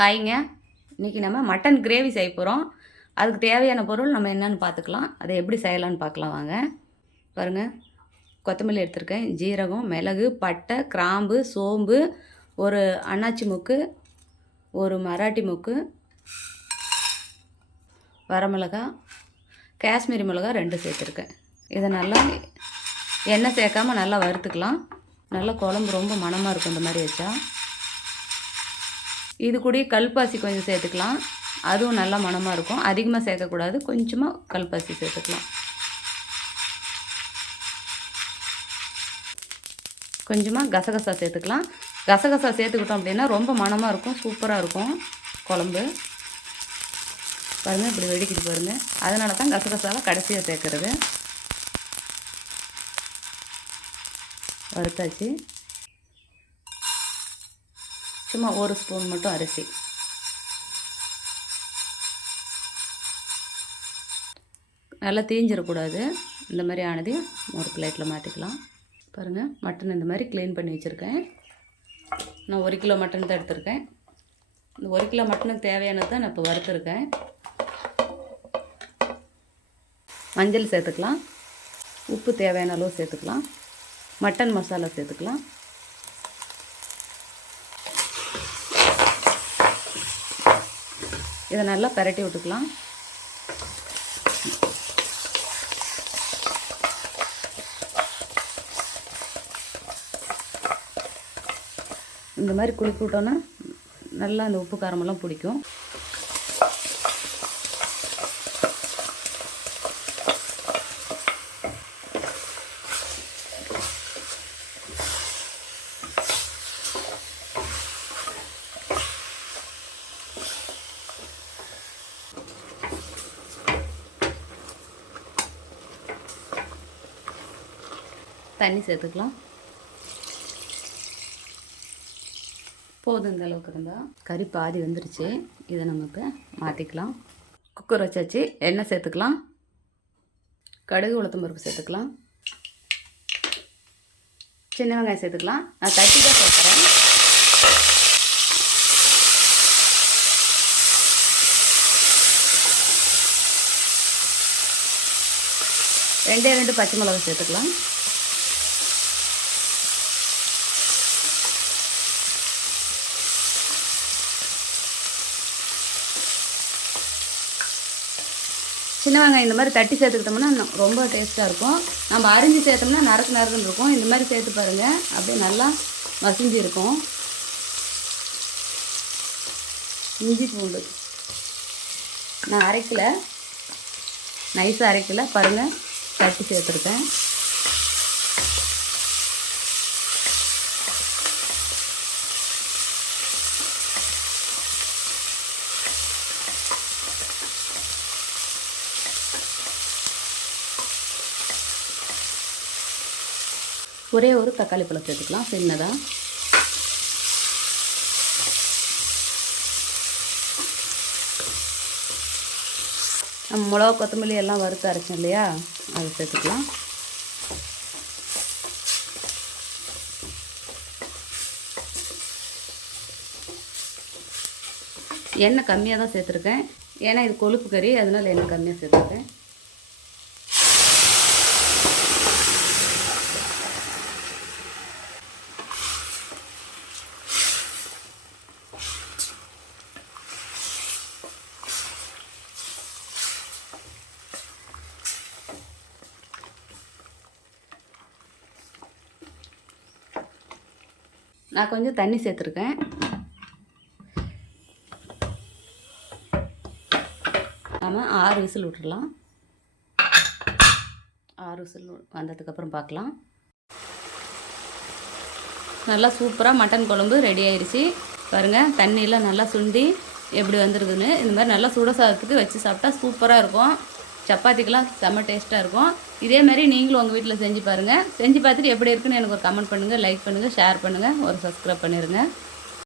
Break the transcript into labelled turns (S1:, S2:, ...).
S1: ஹாய்ங்க. இன்றைக்கி நம்ம mutton gravy செய்ய போகிறோம் அதுக்கு தேவையான பொருள் நம்ம என்னென்னு பார்த்துக்கலாம். அதை எப்படி செய்யலாம்னு பார்க்கலாம் வாங்க. பாருங்கள் கொத்தமல்லி எடுத்திருக்கேன். ஜீரகம் மிளகு பட்டை கிராம்பு சோம்பு ஒரு அன்னாச்சி முக்கு ஒரு மராட்டி முக்கு வரமிளகா காஷ்மீரி மிளகா ரெண்டு சேர்த்துருக்கேன். இதை நல்லா எண்ணெய் சேர்க்காம நல்லா வறுத்துக்கலாம். நல்லா குழம்பு ரொம்ப மணமாக இருக்கும் இந்த மாதிரி வச்சா. இது கூடயே கல்பாசி கொஞ்சம் சேர்த்துக்கலாம். அதுவும் நல்லா மணமாக இருக்கும். அதிகமாக சேர்க்கக்கூடாது. கொஞ்சமாக கல்பாசி சேர்த்துக்கலாம். கொஞ்சமாக கசகசா சேர்த்துக்கலாம். கசகசா சேர்த்துக்கிட்டோம் அப்படின்னா ரொம்ப மணமாக இருக்கும். சூப்பராக இருக்கும். குழம்பு. பாருங்கள் இப்படி வெடிக்கிட்டு பாருங்கள் அதனால தான் கசகசாவை கடைசியாக சேர்க்குறது. வறுத்தாச்சு. சும்மா ஒரு ஸ்பூன் மட்டும் அரிசி. நல்லா தீஞ்சிடக்கூடாது இந்த மாதிரி ஆனதையும் ஒரு பிளேட்டில் மாற்றிக்கலாம் பாருங்கள் மட்டன் இந்த மாதிரி க்ளீன் பண்ணி வச்சுருக்கேன். நான் ஒரு கிலோ மட்டன் தான் எடுத்திருக்கேன். இந்த ஒரு கிலோ மட்டனுக்கு தேவையானது தான் நான் இப்போ வறுத்துருக்கேன். மஞ்சள் சேர்த்துக்கலாம். உப்பு தேவையான அளவு சேர்த்துக்கலாம். மட்டன் மசாலா சேர்த்துக்கலாம். இதை நல்லா பரட்டி விட்டுக்கலாம். இந்த மாதிரி குளிக்க விட்டோன்னா நல்லா அந்த உப்பு காரமெல்லாம் பிடிக்கும். தண்ணி சேர்த்துக்கலாம். போதும் இந்த அளவுக்கு இருந்தால் கறி பாதி வந்துருச்சு. இதை நம்ம இப்போ மாற்றிக்கலாம் குக்கர் வச்சாச்சு. எண்ணெய் சேர்த்துக்கலாம். கடுகு உளுத்தம் பருப்பு சேர்த்துக்கலாம். சின்ன வெங்காயம் சேர்த்துக்கலாம். நான் தட்டி தான் சேர்க்குறேன். ரெண்டே ரெண்டு பச்சை மிளகாய் சேர்த்துக்கலாம். சின்ன வெங்காயம் இந்த மாதிரி தட்டி சேர்த்துக்கிட்டோம்னா ரொம்ப டேஸ்ட்டாக இருக்கும். நம்ம அரிஞ்சு சேர்த்தோம்னா நறுக்கு நறுக்குன்னு இருக்கும். இந்த மாதிரி சேர்த்து பாருங்கள் அப்படியே நல்லா மசிஞ்சு இருக்கும் இஞ்சி பூண்டு. நான் அரைக்கலை. நைஸாக அரைக்கலை. பாருங்கள் தட்டி சேர்த்துருக்கேன் ஒரே ஒரு தக்காளி பழம் சேர்த்துக்கலாம் சின்னதாக நம்ம மிளகா கொத்தமல்லி எல்லாம் வறுத்து அரைச்சோம் இல்லையா? அதை சேர்த்துக்கலாம். எண்ணெய் கம்மியாக தான் சேர்த்துருக்கேன். ஏன்னா இது கொழுப்பு கறி அதனால் எண்ணெய் கம்மியாக சேர்த்துருக்கேன். நான் கொஞ்சம் தண்ணி சேர்த்துருக்கேன். நம்ம ஆறு விசில் விட்டுடலாம் ஆறு விசில் வந்ததுக்கப்புறம் பார்க்கலாம். நல்லா சூப்பராக மட்டன் குழம்பு ரெடி ஆயிடுச்சு பாருங்கள் தண்ணியெலாம் நல்லா சுண்டி எப்படி வந்துருக்குன்னு இந்த மாதிரி நல்லா சுட சாதத்துக்கு வச்சு சாப்பிட்டா சூப்பராக இருக்கும். சப்பாத்திக்கெலாம் செம்ம டேஸ்ட்டாக இருக்கும். இதே மாதிரி நீங்களும் உங்கள் வீட்டில் செஞ்சு பாருங்கள் செஞ்சு பார்த்துட்டு எப்படி இருக்குன்னு எனக்கு ஒரு கமெண்ட் பண்ணுங்கள் லைக் பண்ணுங்கள் ஷேர் பண்ணுங்கள் ஒரு சப்ஸ்கிரைப் பண்ணிடுங்க